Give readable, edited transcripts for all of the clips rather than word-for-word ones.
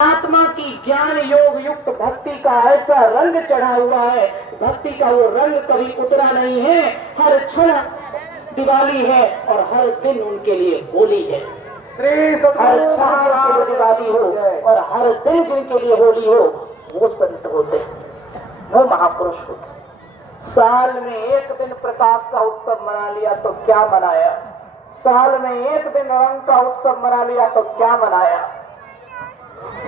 आत्मा की ज्ञान योग युक्त भक्ति का ऐसा रंग चढ़ा हुआ है, भक्ति का वो रंग कभी उतरा नहीं है। हर क्षण दिवाली है और हर दिन उनके लिए होली है। हर क्षण जिनके लिए दिवाली हो और हर दिन जिनके लिए होली हो, वो संत होते, वो महापुरुष होते। साल में एक दिन प्रकाश का उत्सव मना लिया तो क्या मनाया, साल में एक दिन रंग का उत्सव मना लिया तो क्या मनाया।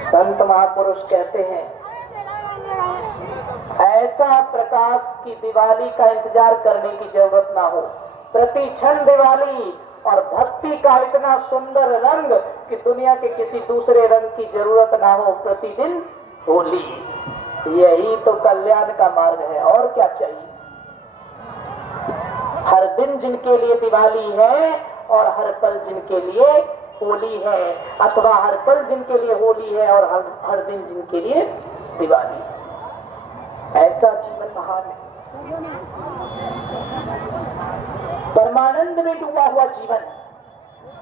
संत महापुरुष कहते हैं ऐसा प्रकाश की दिवाली का इंतजार करने की जरूरत ना हो, प्रति क्षण दिवाली और भक्ति का इतना सुंदर रंग कि दुनिया के किसी दूसरे रंग की जरूरत ना हो, प्रतिदिन होली। यही तो कल्याण का मार्ग है, और क्या चाहिए। हर दिन जिनके लिए दिवाली है और हर पल जिनके लिए होली है, अथवा हर पल जिनके लिए होली है और हर दिन जिनके लिए दिवाली, ऐसा जीवन महान है। परमानंद में डूबा हुआ जीवन,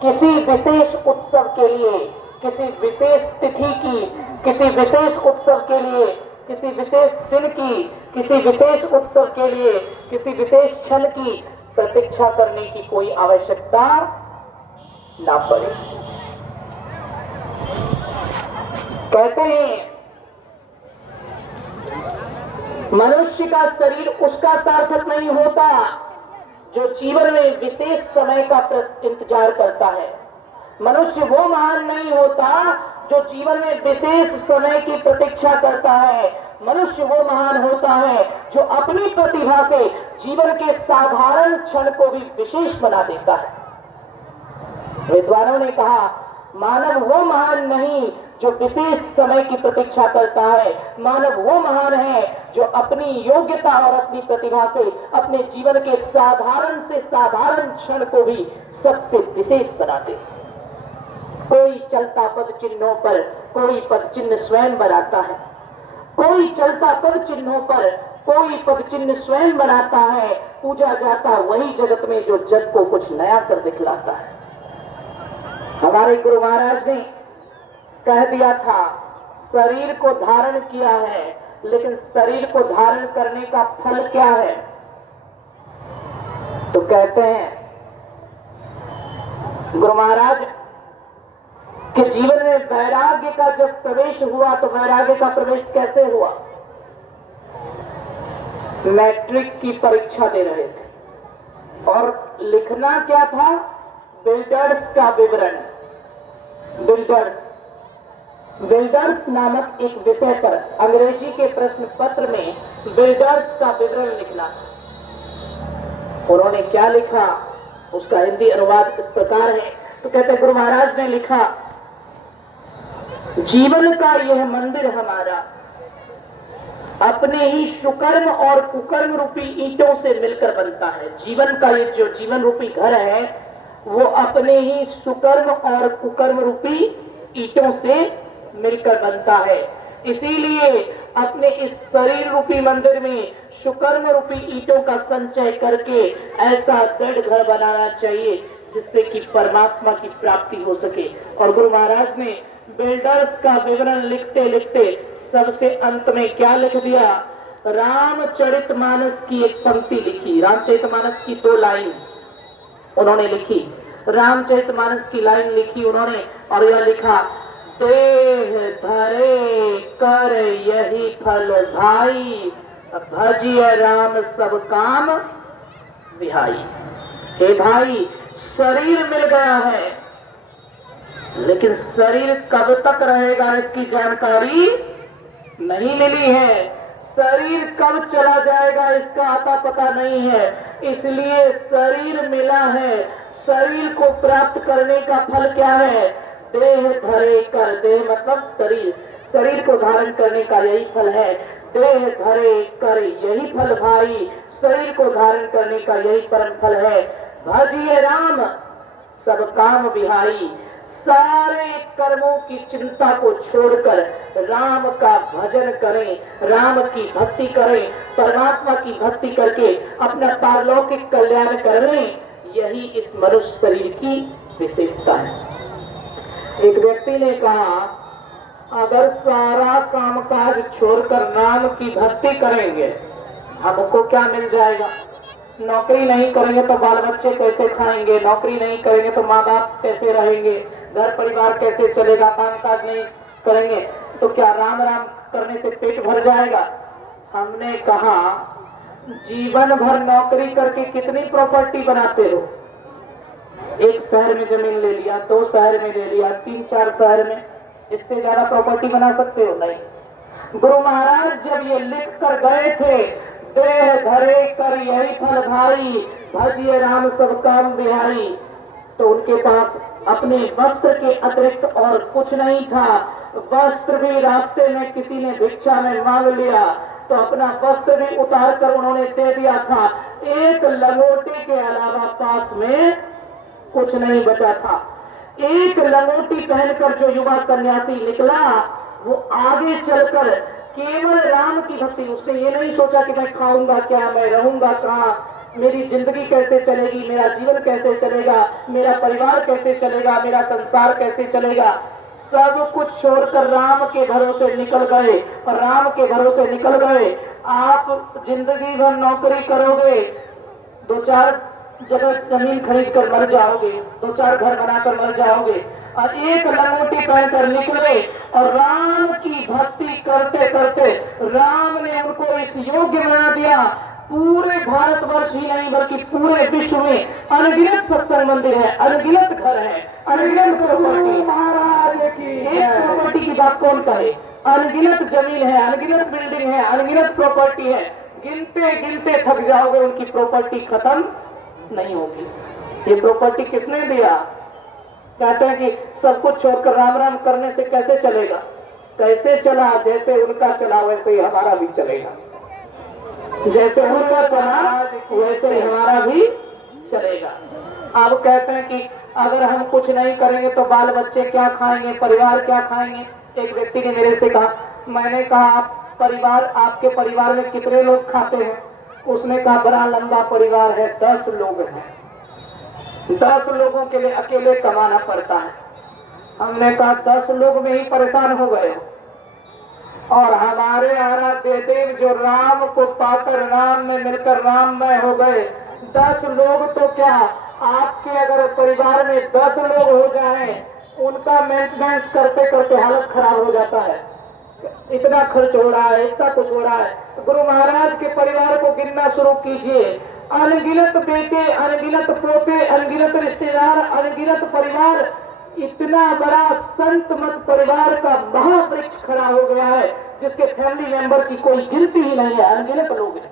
किसी विशेष उत्सव के लिए, किसी विशेष तिथि की, किसी विशेष उत्सव के लिए, किसी विशेष दिन की, किसी विशेष उत्सव के लिए, किसी विशेष क्षण की प्रतीक्षा करने की कोई आवश्यकता ना पड़े। कहते हैं मनुष्य का शरीर उसका सार्थक नहीं होता जो जीवन में विशेष समय का इंतजार करता है। मनुष्य वो महान नहीं होता जो जीवन में विशेष समय की प्रतीक्षा करता है। मनुष्य वो महान होता है जो अपनी प्रतिभा से जीवन के साधारण क्षण को भी विशेष बना देता है। विद्वानों ने कहा मानव वो महान नहीं जो विशेष समय की प्रतीक्षा करता है, मानव वो महान है जो अपनी योग्यता और अपनी प्रतिभा से अपने जीवन के साधारण से साधारण क्षण को भी सबसे विशेष बना दे। कोई चलता पद चिन्हों पर कोई पद चिन्ह स्वयं बनाता है, कोई चलता पद चिन्हों पर कोई पद चिन्ह स्वयं बनाता है। पूजा जाता वही जगत में जो जग को कुछ नया कर दिखलाता है। हमारे गुरु महाराज ने कह दिया था शरीर को धारण किया है, लेकिन शरीर को धारण करने का फल क्या है। तो कहते हैं गुरु महाराज कि जीवन में वैराग्य का जब प्रवेश हुआ तो वैराग्य का प्रवेश कैसे हुआ। मैट्रिक की परीक्षा दे रहे थे और लिखना क्या था, बिल्डर्स का विवरण। बिल्डर्स नामक एक विषय पर अंग्रेजी के प्रश्न पत्र में बिल्डर्स का विवरण लिखना। उन्होंने क्या लिखा, उसका हिंदी अनुवाद इस प्रकार है। तो कहते गुरु महाराज ने लिखा, जीवन का यह मंदिर हमारा अपने ही सुकर्म और कुकर्म रूपी ईंटों से मिलकर बनता है। जीवन का ये जो जीवन रूपी घर है वो अपने ही सुकर्म और कुकर्म रूपी ईंटों से मिलकर बनता है। इसीलिए अपने इस शरीर रूपी मंदिर में सुकर्म रूपी ईंटों का संचय करके ऐसा दृढ़ घर बनाना चाहिए जिससे कि परमात्मा की प्राप्ति हो सके। और गुरु महाराज ने बिल्डर्स का विवरण लिखते लिखते सबसे अंत में क्या लिख दिया, रामचरितमानस की एक पंक्ति लिखी। रामचरितमानस की 2 लाइन उन्होंने लिखी, रामचरितमानस की लाइन लिखी उन्होंने और यह लिखा, देह धरे कर यही फल भाई, भजिय राम सब काम विहाई। हे भाई, शरीर मिल गया है लेकिन शरीर कब तक रहेगा इसकी जानकारी नहीं मिली है। शरीर कब चला जाएगा इसका आता पता नहीं है। इसलिए शरीर मिला है, शरीर को प्राप्त करने का फल क्या है, देह धरे कर। देह मतलब शरीर, शरीर को धारण करने का यही फल है। देह धरे कर यही फल भाई, शरीर को धारण करने का यही परम फल है। भजिए राम सब काम विहाई, सारे कर्मों की चिंता को छोड़कर राम का भजन करें, राम की भक्ति करें, परमात्मा की भक्ति करके अपना पारलौकिक कल्याण करें। यही इस मनुष्य शरीर की विशेषता है। एक व्यक्ति ने कहा अगर सारा कामकाज छोड़कर राम की भक्ति करेंगे हमको क्या मिल जाएगा? नौकरी नहीं करेंगे तो बाल बच्चे कैसे खाएंगे? नौकरी नहीं करेंगे तो माँ बाप कैसे रहेंगे? घर परिवार कैसे चलेगा? कामकाज नहीं करेंगे तो क्या राम राम करने से पेट भर जाएगा? हमने कहा जीवन भर नौकरी करके कितनी प्रॉपर्टी बनाते हो? एक शहर में जमीन ले लिया, 2 शहर में ले लिया, 3-4 शहर में, इससे ज्यादा प्रॉपर्टी बना सकते हो? नहीं। गुरु महाराज जब ये लिख कर गए थे, देह धरे कर यही फल भाई, भजिए राम सब काम बिहारी, तो उनके पास अपने वस्त्र के अतिरिक्त और कुछ नहीं था। वस्त्र भी रास्ते में किसी ने भिक्षा में मांग लिया तो अपना वस्त्र भी उतार कर उन्होंने दे दिया था। एक लंगोटी के अलावा पास में कुछ नहीं बचा था। एक लंगोटी पहनकर जो युवा सन्यासी निकला वो आगे चलकर केवल राम की भक्ति, उसने ये नहीं सोचा कि मैं खाऊंगा क्या, मैं रहूंगा कहाँ, मेरी जिंदगी कैसे चलेगी, मेरा जीवन कैसे चलेगा, मेरा परिवार कैसे चलेगा, मेरा संसार कैसे चलेगा। सब कुछ छोड़कर राम के भरोसे निकल गए और राम के भरोसे निकल गए। आप जिंदगी भर नौकरी करोगे, 2-4 जगह जमीन खरीद कर मर जाओगे, 2-4 घर बनाकर मर जाओगे, और एक लंगोटी पहनकर निकले और राम की भक्ति करते करते राम ने उनको इस योग्य बना दिया। पूरे भारतवर्ष ही नहीं बल्कि पूरे विश्व में अनगिनत सत्संग मंदिर है, अनगिनत घर है, अनगिनत प्रॉपर्टी। महाराज की एक प्रॉपर्टी की बात कौन करे? अनगिनत जमीन है, अनगिनत बिल्डिंग है, अनगिनत प्रॉपर्टी है, गिनते गिनते थक जाओगे, उनकी प्रॉपर्टी खत्म नहीं होगी। ये प्रॉपर्टी किसने दिया? कहते हैं कि सब कुछ छोड़कर राम राम करने से कैसे चलेगा? कैसे चला? जैसे उनका चला वैसे ही हमारा भी चलेगा, जैसे उनका चला वैसे ही हमारा भी चलेगा। अब कहते हैं कि अगर हम कुछ नहीं करेंगे तो बाल बच्चे क्या खाएंगे, परिवार क्या खाएंगे? एक व्यक्ति ने मेरे से कहा, मैंने कहा आप परिवार, आपके परिवार में कितने लोग खाते हैं? उसने कहा बड़ा लंबा परिवार है, 10 लोग हैं, 10 लोगों के लिए अकेले कमाना पड़ता है। हमने कहा 10 लोग में ही परेशान हो गए और हमारे आराध्य देव जो राम को पाकर राम में मिलकर राममय हो गए, 10 लोग तो क्या, आपके अगर परिवार में 10 लोग हो जाएं, उनका मेंटेनेंस करते करते हालत खराब हो जाता है। इतना खर्च हो रहा है, इतना कुछ हो रहा है। गुरु महाराज के परिवार को गिनना शुरू कीजिए, अनगिनत बेटे, अनगिनत पोते, अनगिनत रिश्तेदार, अनगिनत परिवार, इतना बड़ा संत मत परिवार का महावृक्ष खड़ा हो गया है जिसके फैमिली मेंबर की कोई गिनती ही नहीं है, अनगिनत लोग हैं।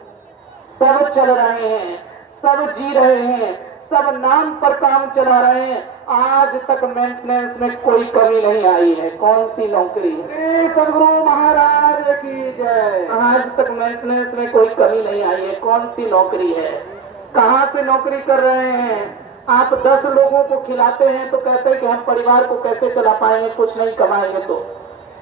सब चल रहे हैं, सब जी रहे हैं, सब नाम पर काम चला रहे हैं। आज तक मेंटेनेंस में कोई कमी नहीं आई है। कौन सी नौकरी है? सदगुरु महाराज की जय। आज तक मेंटेनेंस में कोई कमी नहीं आई है। कौन सी नौकरी है? कहाँ से नौकरी कर रहे हैं? आप 10 लोगों को खिलाते हैं तो कहते हैं कि हम परिवार को कैसे चला पाएंगे, कुछ नहीं कमाएंगे तो